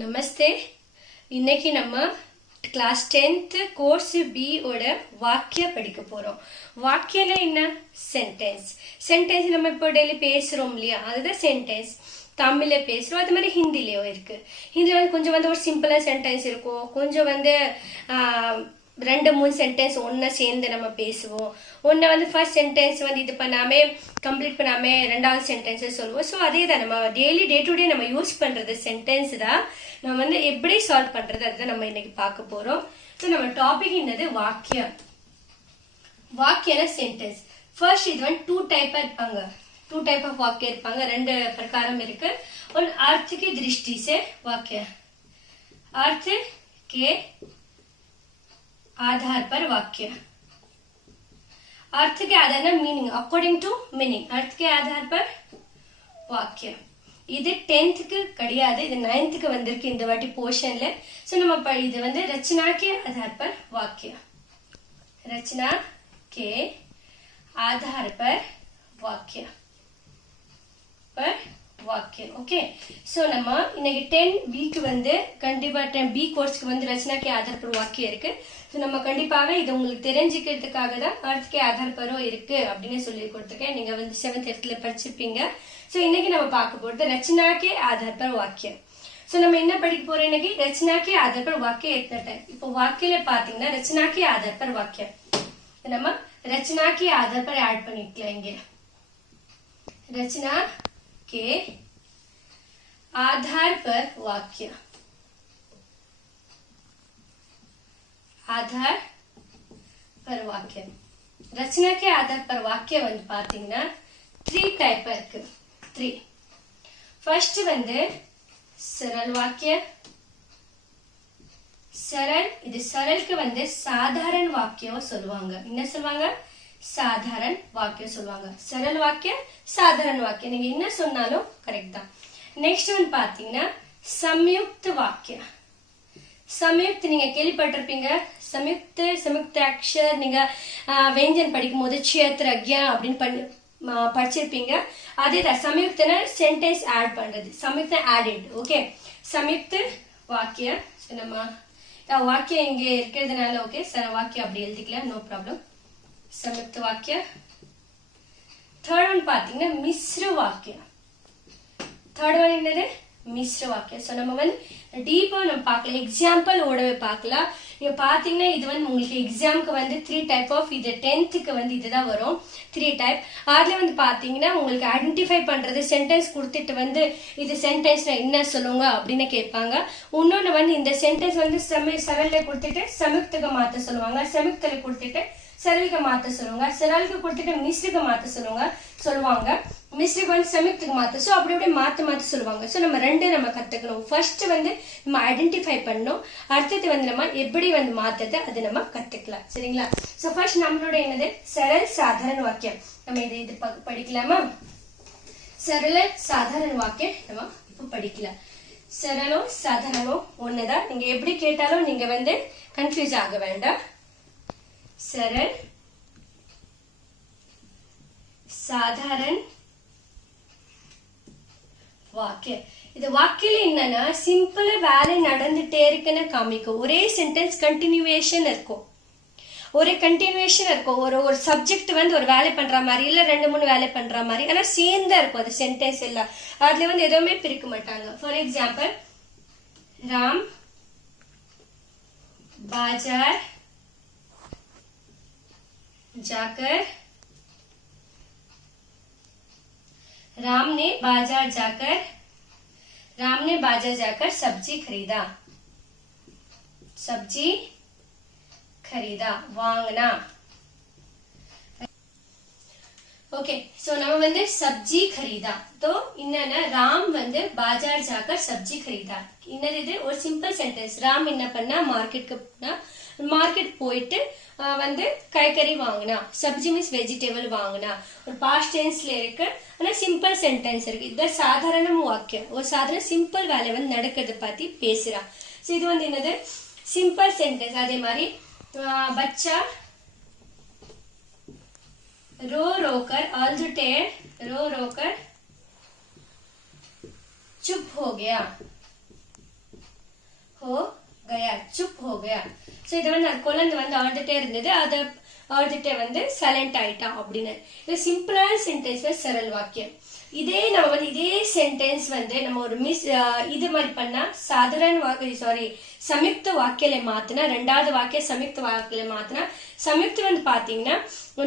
நமஸ்தே. இன்னைக்கு நம்ம class 10th course B ஓட வாக்கிய படிக்க போறோம். வாக்கியல என்ன? சென்டென்ஸ். சென்டென்ஸ் நம்ம இப்போ டெய்லி பேசுறோம் இல்லையா, அதுதான் சென்டென்ஸ். தமிழ்ல பேசுறோம், அது மாதிரி ஹிந்திலயும் இருக்கு. ஹிந்தில வந்து கொஞ்சம் வந்து ஒரு சிம்பிளா சென்டென்ஸ் இருக்கும், கொஞ்சம் வந்து 2-3 சென்டென்ஸ் ஒன்னா சேர்ந்து நம்ம பேசுவோம். ஒன்ன வந்து ஃபர்ஸ்ட் சென்டென்ஸ் வந்து இது பண்ணாம கம்ப்ளீட் பண்ணாம ரெண்டாவது சென்டென்ஸ் சொல்லுவோம். ஸோ அதே தான் நம்ம டெய்லி டே டு டே நம்ம யூஸ் பண்றது சென்டென்ஸ் தான். நம்ம வந்து எப்படி சால்வ் பண்றது அதுதான் நம்ம இன்னைக்கு பார்க்க போறோம். ஸோ நம்ம டாபிக் என்னது? வாக்கியம். வாக்கியன சென்டென்ஸ். ஃபர்ஸ்ட் இது வந்து 2 டைப்பா இருப்பாங்க. 2 टाइप ऑफ वाक्य இருப்பாங்க. 2 प्रकार இருக்கு. और अर्थ की दृष्टि से वाक्य, अर्थ के आधार पर वाक्य. अर्थ के आधार ना मीनिंग, अकॉर्डिंग टू मीनिंग, अर्थ के आधार पर वाक्य. இது 10th க்கு கிடையாது, இது 9th க்கு வந்திருக்கு இந்த வாட்டி போர்ஷன்ல. சோ நம்ம இது வந்து रचना के आधार पर वाक्य, रचना के आधार पर वाक्य पर वाक्य. ओके. सो நம்ம இன்னைக்கு 10B க்கு வந்து கண்டிப்பா 10B கோர்ஸ்க்கு வந்து रचना के आधार पर वाक्य இருக்கு. சோ நம்ம கண்டிப்பாவே இது உங்களுக்கு தெரிஞ்சிக்கிறதுக்காக தான் अर्थ के आधार पर இருக்கு அப்படினே சொல்லி கொடுத்திருக்கேன். நீங்க வந்து 7th 8thல படிச்சிருப்பீங்க. சோ இன்னைக்கு நம்ம பார்க்க போறது रचना के आधार पर वाक्य. சோ நம்ம என்ன படிக்க போறோம் இன்னைக்கு? रचना के आधार पर वाक्य எத்தனை டைப்? இப்போ வாக்கியல பாத்தீங்கன்னா रचना के आधार पर वाक्य நம்ம रचना के आधार पर ऐड பண்ணிக்கலாம். இங்க रचना के आधार पर वाक्य, आधार पर वाक्य. रचना के आधार पर वाक्य வந்து பாத்தீங்கன்னா 3 டைப் இருக்கு. 3. फर्स्ट வந்து सरल वाक्य. सरल, இது सरलக்கு வந்து சாதாரண வாக்கியம் சொல்லுவாங்க. என்ன சொல்லுவாங்க? साधारण वाक्य சொல்லுவாங்க. सरल वाक्य, साधारण वाक्य, நீங்க என்ன சொன்னாலும் கரெக்ட் தான். நெக்ஸ்ட் ஒன் பாத்தீங்கன்னா संयुक्त वाक्य. संयुक्त நீங்க கேள்விப்பட்டிருப்பீங்க. संयुक्त अक्षर நீங்க व्यंजन படிக்கும்போது क्षेत्र ज्ञ அப்படினு படிச்சிருப்பீங்க. அதேதான் संयुक्तனா சென்டென்ஸ் ஆட் பண்றது, संयुक्त ஆடட். ஓகே. संयुक्त वाक्य. நம்ம வாக்கியம் இங்க இருக்கிறதுனால ஓகே சார் வாக்கியம் அப்படி எழுதிக்கலாம், நோ ப்ராப்ளம். संयुक्त वाक्य. थर्ड वन பாத்தீங்கன்னா மிஸ்ர வாக்கிய. थर्ड वन என்னது? மிஸ்ர வாக்கிய. சோ நம்ம வந்து டீப்பா நம்ம பார்க்கலாம், எக்ஸாம்பிள் ஓடவே பார்க்கலாம். நீங்க பாத்தீங்கன்னா இது வந்து உங்களுக்கு எக்ஸாம்க்கு வந்து 3 டைப் ஆஃப், இது 10th க்கு வந்து இதுதான் வரும் 3 டைப். அதுல வந்து பாத்தீங்கன்னா உங்களுக்கு ஐடென்டிஃபை பண்றது, சென்டென்ஸ் கொடுத்துட்டு வந்து இது சென்டென்ஸ்ல என்ன சொல்லுங்க அப்படின்னு கேட்பாங்க. இன்னொன்னு வந்து இந்த சென்டென்ஸ் வந்து सरल கொடுத்துட்டு संयुक्तக்கு மாத்த சொல்லுவாங்க, संयुक्तல கொடுத்துட்டு सरल मात्र சொல்லுவாங்க, सरल கொடுத்துட்டு மிஸ்ருக்கு மாத்த சொல்லுவாங்க, மிஸ்ருக்கு வந்து संयुक्तக்கு மாத்த. சோ அப்படி அப்படியே மாத்த சொல்லுவாங்க. சோ நம்ம ரெண்டு நம்ம கத்துக்கணும். ஃபர்ஸ்ட் வந்து நம்ம ஐடென்டிஃபை பண்ணணும், அடுத்து வந்து நம்ம எப்படி வந்து மாத்தது அது நம்ம கத்துக்கலாம். சரிங்களா? சோ ஃபர்ஸ்ட் நம்மளோட என்னது? सरल साधारण वाक्य. நம்ம இது படிக்கலாமா? सरल साधारण वाक्य நம்ம இப்போ படிக்கலாம். सरलो साधारणो ஒண்ணுதான். நீங்க எப்படி கேட்டாலும் நீங்க வந்து கன்ஃபியூஸ் ஆக வேண்டாம். सरल साधारण वाक्य. இது வாக்கியல என்னன்னா சிம்பிளா வேலை நடந்துட்டே இருக்குன்னு காமிக்கும். ஒரே சென்டென்ஸ் கண்டினியூவேஷன் இருக்கும், ஒரு கண்டினியூவேஷன் இருக்கும். ஒரு சப்ஜெக்ட் வந்து ஒரு வேலை பண்ற மாதிரி இல்ல 2-3 வேலை பண்ற மாதிரி, ஆனா சேர்ந்தா இருக்கும் அது சென்டென்ஸ் எல்லாம். அதுல வந்து எதுவுமே பிரிக்க மாட்டாங்க. ஃபார் எக்ஸாம்பிள், ராம் बाजार जाकर, राम ने बाजार जाकर सब्जी खरीदा. सब्जी खरीदा, वांगना. ओके. सो நம்ம வந்து सब्जी खरीदा. तो என்னன்னா ராம் வந்து बाजार जाकर सब्जी खरीदा. என்னது இது? ஒரு சிம்பிள் சென்டென்ஸ். ராம் என்ன பண்ணா? மார்க்கெட் போயிட்டு வந்து காய்கறி வாங்கினா. சப்ஜி மீன்ஸ் வெஜிடபிள் வாங்கினா. ஒரு பாஸ்ட் டென்ஸ்ல இருக்கு, ஆனா சிம்பிள் சென்டென்ஸ் இருக்கு. இது சாதாரண வாக்கியம், ஒரு சாதாரண சிம்பிள் வேலை வந்து நடக்கிறத பத்தி பேசுறா. சோ இது வந்து என்னது? Simple sentence. அதே மாதிரி बच्चा रो रोकर ऑल द टेयर रो रोकर चुप हो गया. हो गया, चुप हो गया. சோ இது வந்து குழந்தை வந்து அழுதுட்டே இருந்தது, அது அழுதுட்டே வந்து சைலண்ட் ஆயிட்டா அப்படின்னு. இது சிம்பிளான சென்டென்ஸ் சரல் வாக்கியம். இதே நம்ம வந்து இதே சென்டென்ஸ் வந்து நம்ம ஒரு இது மாதிரி பண்ணா சாதாரண வாக்கிய சாரி சம்யுக்த வாக்கியில மாத்தினா, ரெண்டாவது வாக்கிய சம்யுக்த வாக்கியில மாத்தினா, சம்யுக்த வந்து பாத்தீங்கன்னா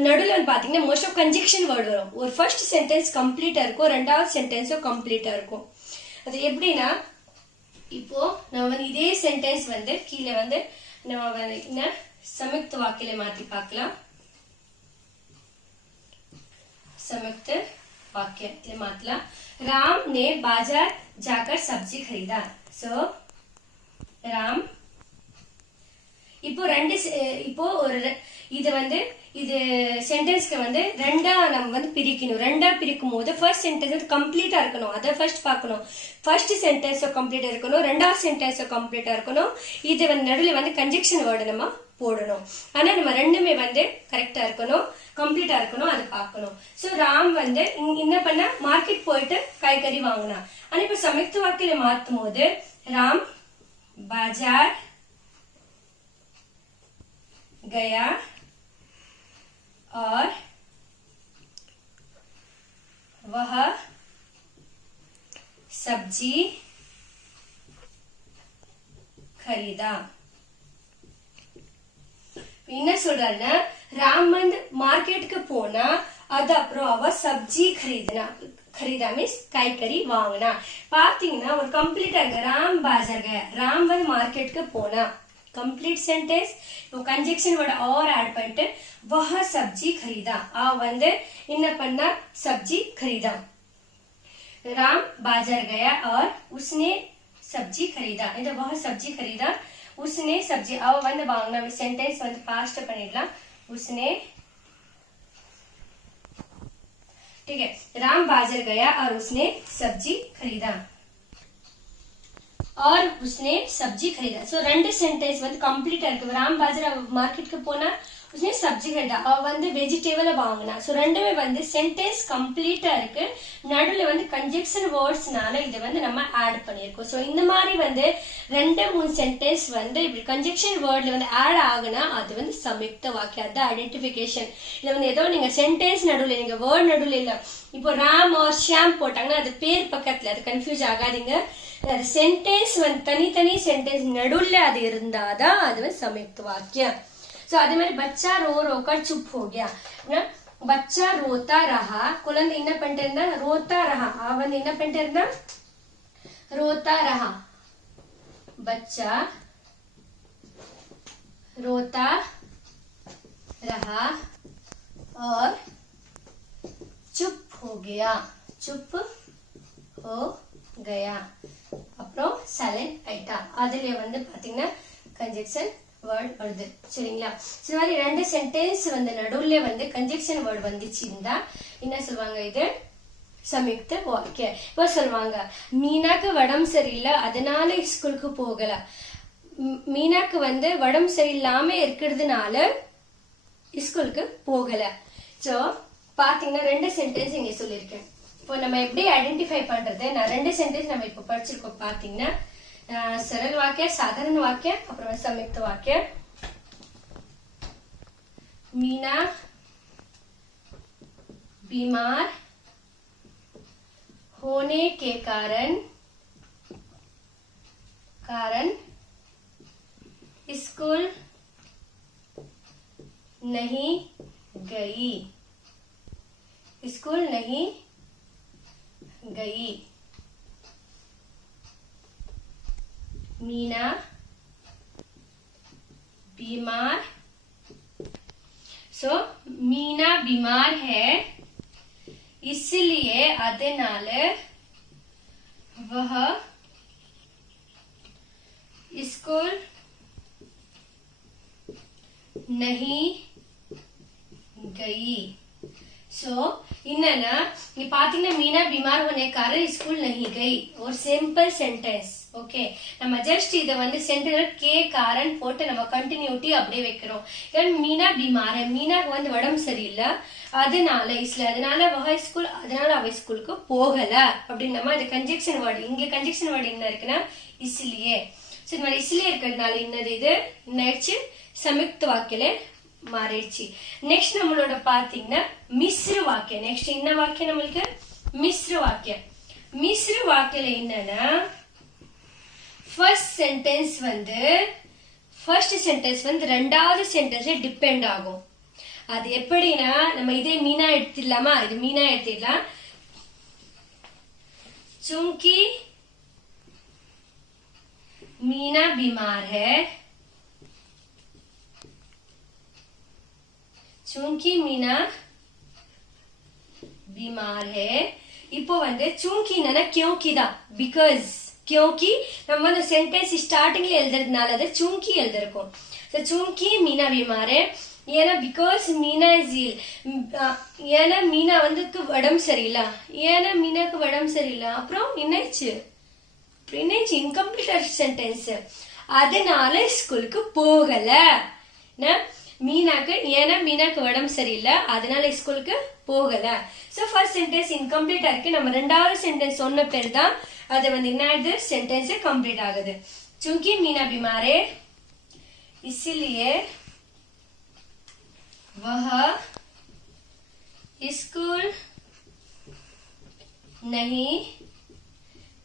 நடுவில் வந்து பாத்தீங்கன்னா மோஸ்ட் ஆஃப் கன்ஜெக்ஷன் வேர்டு வரும். ஒரு ஃபர்ஸ்ட் சென்டென்ஸ் கம்ப்ளீட்டா இருக்கும், ரெண்டாவது சென்டென்ஸும் கம்ப்ளீட்டா இருக்கும். அது எப்படின்னா இப்போ நம்ம வந்து இதே சென்டென்ஸ் வந்து கீழே வந்து நம்ம வந்து சம்யுக்த வாக்கியில மாத்தி பார்க்கலாம். संयुक्त वाक्य मतलब राम ने बाजार जाकर सब्जी खरीदा. सो राम இப்போ ஒரு இது வந்து இது சென்டென்ஸ்க்கு வந்து ரெண்டா நம்ம வந்து பிரிக்கணும். ரெண்டா பிரிக்கும் போது ஃபர்ஸ்ட் சென்டென்ஸ் வந்து கம்ப்ளீட்டா இருக்கணும், அதை ஃபர்ஸ்ட் பார்க்கணும். ஃபர்ஸ்ட் சென்டென்ஸ் கம்ப்ளீட்டா இருக்கணும், ரெண்டாவது சென்டென்ஸ் கம்ப்ளீட்டா இருக்கணும். இது வந்து நடுவில் வந்து கன்ஜெக்ஷன் வேர்டு நம்ம போடணும். ஆனா நம்ம ரெண்டுமே வந்து கரெக்டா இருக்கணும், கம்ப்ளீட்டா இருக்கணும், அதை பார்க்கணும். சோ ராம் வந்து என்ன பண்ண மார்க்கெட் போயிட்டு காய்கறி வாங்கினா. ஆனா இப்ப சம்யுக்த வாக்கியில மாத்தும் போது राम बाजार गया और वह सब्जी खरीदा. என்ன சொல்றாருன்னா ராம் வந்து மார்க்கெட்டுக்கு போனா, அது அப்புறம் அவ சப்ஜி खरीदा மீன்ஸ் காய்கறி வாங்கினா. பாத்தீங்கன்னா ஒரு கம்ப்ளீட்டா இருக்கு. ராம் बाजार गया, ராம் வந்து மார்க்கெட்டுக்கு போனா कंप्लीट सेंटेंस. இப்போ कंजक्शन वर्ड और ऐड பண்ணிட்டு वह सब्जी खरीदा, அவ வந்து என்ன பண்ணா सब्जी खरीदा. राम बाजार गया और उसने सब्जी खरीदा. இது वह सब्जी खरीदा, उसने सब्जी அவ வந்து வாங்கினா. சென்டென்ஸ் வந்து பாஸ்ட் பண்ணிடலாம். उसने ठीक है, राम बाजार गया और उसने सब्जी खरीदा और उसने सब्जी खरीदा. सो ரெண்டு சென்டென்ஸ் வந்து கம்ப்ளீட்டா இருக்கு. ராம் பாஜர் மார்க்கெட்டுக்கு போனா, उसने सब्जी खरीदा அவ வந்து வெஜிடபிள் வாங்கினா. சோ ரெண்டுமே வந்து சென்டென்ஸ் கம்ப்ளீட்டா இருக்கு. நடுவுல வந்து கன்ஜெக்ஷன் வேர்ட்ஸ்னால இத வந்து நம்ம ஆட் பண்ணிருக்கோம். சோ இந்த மாதிரி வந்து 2-3 சென்டென்ஸ் வந்து இப்படி கன்ஜெக்ஷன் வேர்ட்ல வந்து ஆட் ஆகுனா அது வந்து சம்யுக்த வாக்கியம். அது ஐடென்டிஃபிகேஷன். இது வந்து ஏதோ நீங்க சென்டென்ஸ் நடுவுல நீங்க வேர்ட் நடுவுல இல்ல இப்போ ராம் और ஷியாம் போட்டாங்கன்னா அது பேர் பக்கத்துல, அது கன்ஃபியூஸ் ஆகாதீங்க. அது சென்டென்ஸ் வந்து தனித்தனி சென்டென்ஸ் நடுவுல அது இருந்தாதான் அது வந்து சம்யுக்த வாக்கியம். सो அதே மாதிரி बच्चा रो रोकर चुप हो गया. बच्चा रोता रहा, குழந்தை என்ன பண்ணிட்டு இருந்தா ரோता रहा, அவ வந்து என்ன பண்ணிட்டு இருந்தா रोता रहा. बच्चा रोता रहा और चुप हो गया, चुप हो गया. அப்புறம் சைலண்ட் ஆயிட்டா. அதுல வந்து பாத்தீங்கன்னா கன்ஜெக்ஷன் வேர்ட் வருது. சரிங்களா? இந்த மாதிரி ரெண்டு சென்டென்ஸ் வந்து நடுவுல வந்து கன்ஜெக்ஷன் வேர்ட் வந்துச்சுன்னா என்ன சொல்லுவாங்க, இது சம்யுக்த வாக்கியம். இப்ப சொல்லுவாங்க மீனாக்கு உடம்பு சரியில்லை அதனால ஸ்கூலுக்கு போகல. மீனாக்கு வந்து உடம்பு சரியில்லாம இருக்கிறதுனால ஸ்கூலுக்கு போகல. சோ பாத்தீங்கன்னா ரெண்டு சென்டென்ஸ் இங்க சொல்லியிருக்கேன். இப்போ நம்ம எப்படி ஐடென்டிஃபை பண்றது, நான் ரெண்டு சென்டென்ஸ் நம்ம இப்ப படிச்சிருக்கோம். பாத்தீங்கன்னா सरल वाक्य, साधारण वाक्य, अப்புறம் संयुक्त वाक्य. मीना बीमार होने के कारण स्कूल नहीं गई, स्कूल नहीं गई. मीना बीमार. सो मीना बीमार है इसलिए அதனால वह स्कूल नहीं गई. सो என்னன்னா நீ பாத்தீங்கன்னா மீனா बीमार होने के कारण स्कूल नहीं गई और सिंपल सेंटेंस. ஓகே, நம்ம ஜஸ்ட் இத வந்து சென்டர் கே காரன் போட்டு நம்ம கண்டினியூட்டி அப்படியே வைக்கிறோம். ஏன்னா மீனா बीमार है, மீனாக்கு வந்து உடம்பு சரியில்லை அதனால ஸ்கூல் அதனால அவ ஸ்கூலுக்கு போகல அப்படின்னு நம்ம இது கன்ஜெக்ஷன் வேர்டு. இங்க கன்ஜெக்ஷன் வேர்டு என்ன இருக்குன்னா इसलिए. சோ இந்த மாதிரி इसलिए இருக்கிறதுனால இன்னது இது என்னாயிடுச்சு சம்யுக்த வாக்கியல மாறிடுச்சு நெக்ஸ்ட் நம்மளோட பாத்தீங்கன்னா மிஸ்ர வாக்கியம் நெக்ஸ்ட் என்ன வாக்கியம் நமக்கு மிஸ்ர வாக்கியல என்னன்னா ஃபர்ஸ்ட் சென்டென்ஸ் வந்து ரெண்டாவது சென்டென்ஸ் டிபெண்ட் ஆகும் அது எப்படின்னா நம்ம இதே மீனா எடுத்துடலாமா இது மீனா எடுத்துடலாம் चूंकि मीना बीमार है இப்போ வந்து चूंकि क्योंकि தான் பிகாஸ் क्योंकि நம்ம வந்து சென்டென்ஸ் ஸ்டார்டிங்ல எழுதுறதுனால அது चूंकि எழுதிருக்கோம் சோ चूंकि मीना बीमार है ஏன்னா பிகாஸ் மீனா இஸ் இல் ஏன்னா மீனா வந்து உடம்பு சரியில்லை அப்புறம் என்னாச்சு இன்கம்ப்ளீட் சென்டென்ஸ் அதனால ஸ்கூலுக்கு போகல மீனாக்கு உடம்பு சரியில்லை அதனால ஸ்கூலுக்கு போகல சோ ஃபர்ஸ்ட் சென்டென்ஸ் இன்கம்ப்ளீட்டா இருக்கு நம்ம ரெண்டாவது சென்டென்ஸ் சொன்ன பேர் தான் அது வந்து என்ன ஆகுது சென்டென்ஸ் கம்ப்ளீட் ஆகுது चूंकि मीना बीमार है इसलिए वह स्कूल नहीं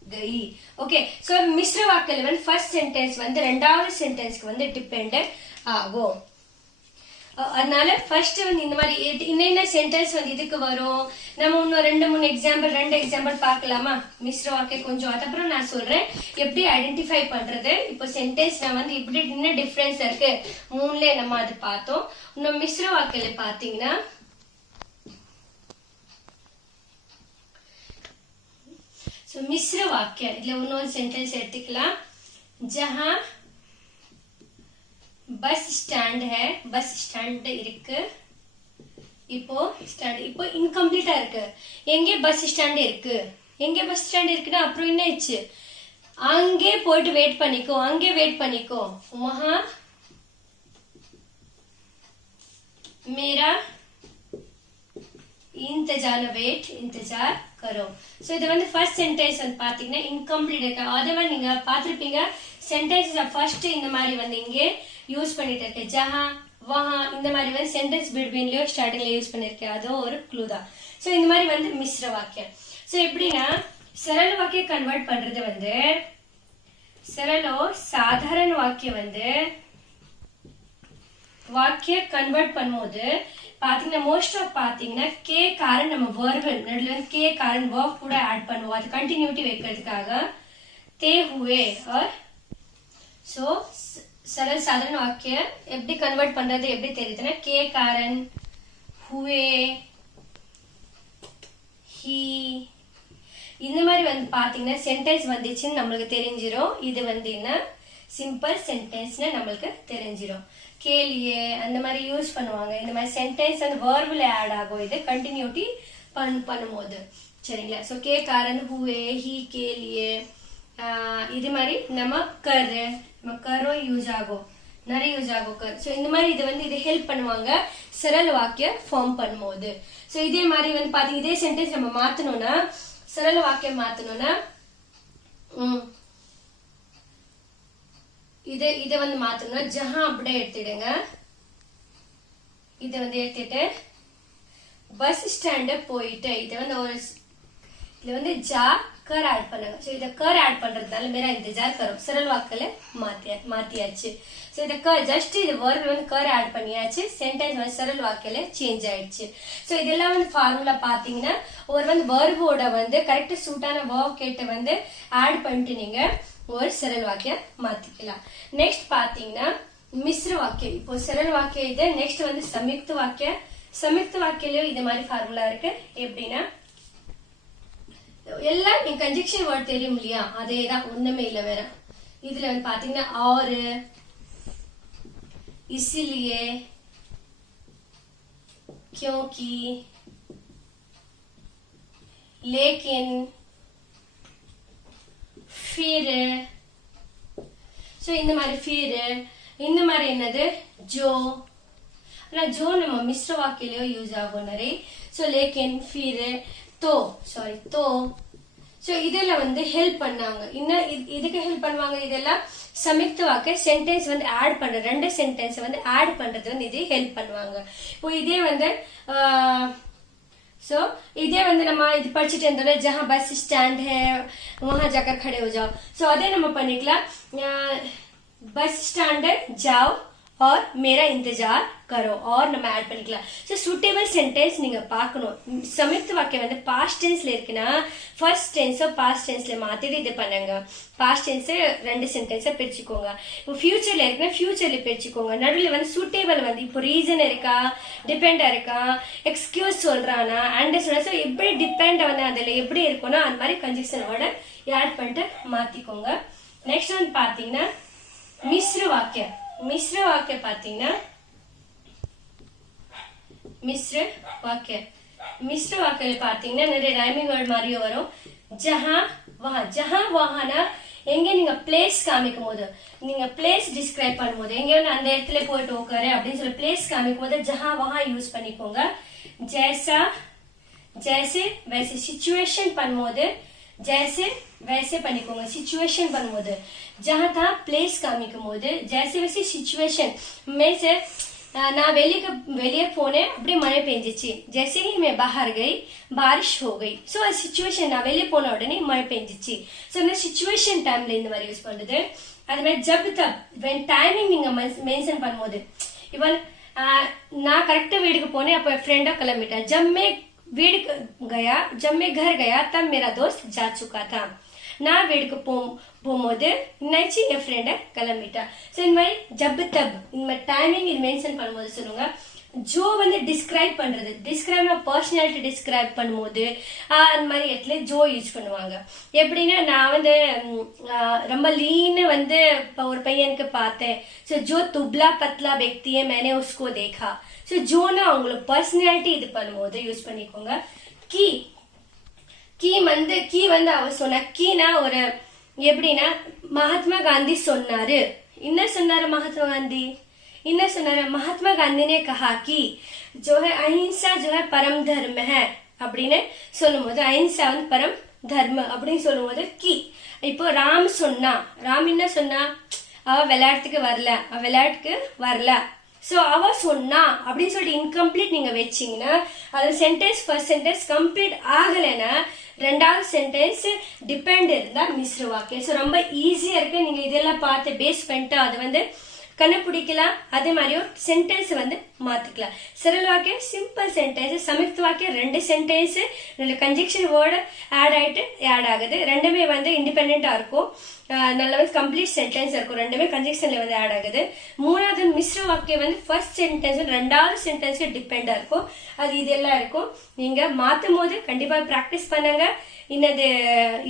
गई ओके सो मिश्र वाक्यல வந்து ஃபர்ஸ்ட் சென்டென்ஸ் வந்து ரெண்டாவது சென்டென்ஸ்க்கு வந்து டிபெண்ட் ஆகும் அதனால ஃபர்ஸ்ட் வந்து இந்த மாதிரி இன்னென்ன சென்டென்ஸ் வந்து இதுக்கு வரும் நம்ம இன்னும் ரெண்டு எக்ஸாம்பிள் பார்க்கலாமா மிஸ்ர வாக்கியம் கொஞ்சம் அதுக்கப்புறம் நான் சொல்றேன் எப்படி ஐடென்டிஃபை பண்றது இப்போ சென்டென்ஸ் நான் வந்து இப்படி என்ன டிஃபரன்ஸ் இருக்கு மூணுல நம்ம அது பார்த்தோம் இன்னும் மிஸ்ர வாக்கியல பாத்தீங்கன்னா சோ மிஸ்ர வாக்கியம் இதுல இன்னொரு சென்டென்ஸ் எடுத்துக்கலாம் जहां बस स्टैंड है बस स्टैंड இருக்கு இப்போ இன்கம்ப்ளீட்டா இருக்கு எங்க பஸ் ஸ்டாண்ட் இருக்குன்னா அப்புறம் என்ன ஆச்சு அங்கே போயிட்டு வெயிட் பண்ணிக்கோ वहां मेरा इंतजार करो सो இது வந்து ஃபர்ஸ்ட் சென்டென்ஸ் வந்து பாத்தீங்கன்னா இன்கம்ப்ளீட் இருக்கு அதுவே நீங்க பாத்திருப்பீங்க சென்டென்ஸ் ஃபர்ஸ்ட் இந்த மாதிரி வந்து இங்க யூஸ் பண்ணிட்டு இருக்கு जहां वहां இந்த மாதிரி வந்து சென்டென்ஸ் பிட்வீன்லயோ ஸ்டார்டிங்ல யூஸ் பண்ணிருக்கேன் அது ஒரு க்ளூ தான் சோ இந்த மாதிரி வந்து மிஸ்ர வாக்கியம் சோ எப்படின்னா सरल वाक्य कन्वर्ट பண்றது வந்து सरलो சாதாரண வாக்கியம் வந்து வாக்கிய கன்வெர்ட் பண்ணும்போது பாத்தீங்கன்னா மோஸ்ட் ஆஃப் பாத்தீங்கன்னா கே காரன் நம்ம verb நடுவுல கே காரன் verb கூட ஆட் பண்ணுவோம் அது கண்டினியூட்டி வைக்கிறதுக்காக ते हुए और सो सरल साधारण वाक्य எப்படி கன்வெர்ட் பண்றது எப்படி தெரியுதுன்னா கே காரன் हुए he இந்த மாதிரி வந்து பாத்தீங்கன்னா சென்டென்ஸ் வந்துச்சுன்னு நமக்கு தெரிஞ்சிரும் இது வந்து என்ன சிம்பிள் சென்டென்ஸ்னு நமக்கு தெரிஞ்சிரும் கேலியே அந்த மாதிரி யூஸ் பண்ணுவாங்க இந்த மாதிரி சென்டென்ஸ் அந்த வெர்ப்ல ஆட் ஆகும் இது கண்டினியூட்டி பண்ணும்போது சரிங்களா சோ கே காரன் हुए ही के लिए இது மாதிரி நம்ம கரோ யூஸ் ஆகும் நிறைய யூஸ் ஆகும் கர் சோ இந்த மாதிரி இது வந்து இது ஹெல்ப் பண்ணுவாங்க सरल वाक्य ஃபார்ம் பண்ணும்போது சோ இதே மாதிரி வந்து பாத்தீங்க இதே சென்டென்ஸ் நம்ம மாத்தணும்னா सरल वाक्य மாத்தணும்னா இத வந்து மாத்தணும்னா जहां அப்படியே எடுத்துடுங்க இத வந்து எடுத்துட்டு பஸ் ஸ்டாண்ட் போயிட்டு இத வந்து ஒரு இதுல வந்து जा कर ऐड பண்ணுங்க சோ இத कर ऐड பண்றதால मेरा इंतजार करो सरल वाक्यல மாத்தியாச்சு சோ இத कर ஜஸ்ட் இது verb வந்து कर ऐड பண்ணியாச்சு சென்டென்ஸ் வந்து सरल वाक्यல சேஞ்ச் ஆயிடுச்சு சோ இதெல்லாம் வந்து ஃபார்முலா பாத்தீங்கன்னா ஒரு வந்து verb-ஓட வந்து கரெக்ட் சூட்டான verb கேட்ட வந்து ஆட் பண்ணிட்டு நீங்க ஒரு सरल वाक्य மாத்திக்கலாம் நெக்ஸ்ட் பாத்தீங்கன்னா மிஸ்ர வாக்கியம் இப்போ सरल वाक्य இது நெக்ஸ்ட் வந்து संयुक्त वाक्यலயும் இந்த மாதிரி ஃபார்முலா இருக்கு எப்படின்னா எல்லாம் நீ கன்ஜெக்ஷன் வேர்ட் தெரியும் இல்லையா அதேதான் ஒண்ணுமே இல்ல வேற இதுல வந்து பாத்தீங்கன்னா और इसलिए क्योंकि लेकिन फिर सो இந்த மாதிரி फिर இந்த மாதிரி என்னது जो ना जो நம்ம மிஸ்ர வாக்கியலயோ யூஸ் ஆகும் நிறைய சோ लेकिन फिर तो சோ இதெல்லாம் வந்து ஹெல்ப் பண்ணாங்க. இன்னும் இதுக்கு ஹெல்ப் பண்ணுவாங்க. இதெல்லாம் சம்யுக்த வாக்கிய சென்டென்ஸ் வந்து ஆட் பண்றது, ரெண்டு சென்டென்ஸ் வந்து ஆட் பண்றது வந்து இது ஹெல்ப் பண்ணுவாங்க. இப்போ இதே வந்து सो इधे वंदे नम्मा इध पढ़िट्टु अंदरे जहां बस स्टैंड है वहां जाकर खड़े हो जाओ. सो अदे नम्मा पन्निक्ला बस स्टैंड जाओ और मेरा इंतजार करो और நம்ம ஆட் பண்ணிக்கலாம். சோ சூட்டபிள் சென்டென்ஸ் நீங்க பார்க்கணும். சம்யுக்த வாக்கியம் வந்து பாஸ்ட் டென்ஸ்ல இருக்குனா ஃபர்ஸ்ட் டென்ஸ் பாஸ்ட் டென்ஸ்ல மாத்திட்டு இது பண்ணுங்க. பாஸ்ட் டென்ஸ் ரெண்டு சென்டென்ஸா பிரிச்சுக்கோங்க. இப்போ ஃபியூச்சர்ல இருக்குனா ஃபியூச்சர்ல பிரிச்சுக்கோங்க. நடுவுல வந்து சூட்டபிள் வந்து இப்போ ரீசன் இருக்கா, டிபெண்ட் இருக்கா, எக்ஸ்கியூஸ் சொல்றானா, அண்ட் சொல்ற சோ எப்படி டிபெண்ட் வந்து அதுல எப்படி இருக்கும்னா அந்த மாதிரி கன்ஜெக்ஷனோட ஆட் பண்ணிட்டு மாத்திக்கோங்க. நெக்ஸ்ட் வந்து பாத்தீங்கன்னா மிஸ்ர வாக்கியம். मिश्र वाक्य पातीना मिश्र वाक्य पातीना நிறைய ரைமிங் வேர்ட் மாதிரி வரும். जहां वहां ना எங்க நீங்க பிளேஸ் காமிக்கும் போது, நீங்க பிளேஸ் டிஸ்கிரைப் பண்ணும்போது எங்க அந்த இடத்துல போயிட்டு உட்காரு அப்படின்னு சொல்லி பிளேஸ் காமிக்கும் போது जहां वहां யூஸ் பண்ணிக்கோங்க. जैसा जैसे वैसे सिचुएशन பண்ணும்போது जैसे वैसे பண்ணிக்கோங்க. सिचुएशन பண்ணும்போது जहां था प्लेस காமிக்கும் போது जैसे वैसे सिचुएशन में से நான் வெளியே போனேன் அப்படியே மழை பெஞ்சிச்சு. जैसे ही मैं बाहर गई बारिश हो गई. सो सिचुएशन நான் வெளியே போன உடனே மழை பெஞ்சிச்சு. சோ இந்த சிச்சுவேஷன் டைம்ல இந்த மாதிரி யூஸ் பண்றது. அது மாதிரி जब तब when டைமிங் நீங்க மென்ஷன் பண்ணும்போது इवन நான் கரெக்ட்டா வீட்டுக்கு போனேன் அப்ப ஃப்ரெண்டா கிளம்பிட்டா. जब मैं घर गया तब मेरा दोस्त जा चुका था. நான் வீட்டுக்கு போகும்போது என்னாச்சு என் ஃப்ரெண்ட கிளம்பிட்டா. சோ இந்த மாதிரி ஜப் தப் இந்த மாதிரி டைமிங் இது மென்ஷன் பண்ணும்போது சொல்லுங்க. ஜோ வந்து டிஸ்கிரைப் பண்றது, டிஸ்கிரைப்னா பர்சனாலிட்டி டிஸ்கிரைப் பண்ணும்போது அந்த மாதிரி இடத்துல ஜோ யூஸ் பண்ணுவாங்க. எப்படின்னா நான் வந்து ரொம்ப லீன் வந்து ஒரு பையனுக்கு பார்த்தேன். சோ ஜோ துப்லா பத்லா व्यक्ति मैंने उसको देखा. சோ ஜோனா அவங்களுக்கு பர்சனாலிட்டி இது பண்ணும்போது யூஸ் பண்ணிக்கோங்க. கீ வந்து அவ சொன்ன கீனா ஒரு எப்படின்னா மகாத்மா காந்தி சொன்னாரு. என்ன சொன்னாரு மகாத்மா காந்தி? என்ன சொன்னாரு? महात्मा गांधी ने कहा कि जो है अहिंसा जो है परम धर्म है அப்படின்னு சொல்லும்போது அஹிம்சா வந்து பரம் தர்ம அப்படின்னு சொல்லும்போது கி. இப்போ ராம் என்ன சொன்னா? அவ விளையாட்டுக்கு வரல. சோ அவ சொன்னா அப்படின்னு சொல்லிட்டு இன்கம்ப்ளீட் நீங்க வச்சீங்கன்னா அது சென்டென்ஸ் ஃபர்ஸ்ட் சென்டென்ஸ் கம்ப்ளீட் ஆகலைன்னா ரெண்டாவது சென்டென்ஸ் டிபெண்ட் இருந்தா மிஸ்ர வாக்கியம். சோ ரொம்ப ஈஸியா இருக்கு. நீங்க இதெல்லாம் பார்த்து பேஸ் பண்ணிட்டு அது வந்து கண்டுபிடிக்கலாம். அதே மாதிரி சென்டென்ஸ் வந்து மாத்திக்கலாம். சரல் வாக்கியம் சிம்பிள் சென்டென்ஸ், சம்யுக்த வாக்கியம் ரெண்டு சென்டென்ஸ் கன்ஜெக்ஷன் வேர்டு ஆட் ஆகுது. ரெண்டுமே வந்து இண்டிபெண்டா இருக்கும். நல்ல வந்து கம்ப்ளீட் சென்டென்ஸ் இருக்கும். ரெண்டுமே கன்ஜெக்ஷன்ல வந்து ஆட் ஆகுது. மூணாவது மிஸ்ர வாக்கியம் வந்து ஃபர்ஸ்ட் சென்டென்ஸ் ரெண்டாவது சென்டென்ஸ்க்கு டிபெண்டா இருக்கும். அது இதெல்லாம் இருக்கும். நீங்க மாத்தும் போது கண்டிப்பா பிராக்டிஸ் பண்ணுங்க.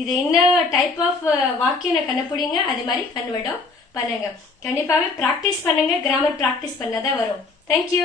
இது என்ன டைப் ஆஃப் வாக்கியம் கண்டுபிடிங்க. அதே மாதிரி கன்வெர்டும் பண்ணுங்க. கண்டிப்பாவே பிராக்டிஸ் பண்ணுங்க. கிராமர் பிராக்டிஸ் பண்ணாதான் வரும். தேங்க்யூ.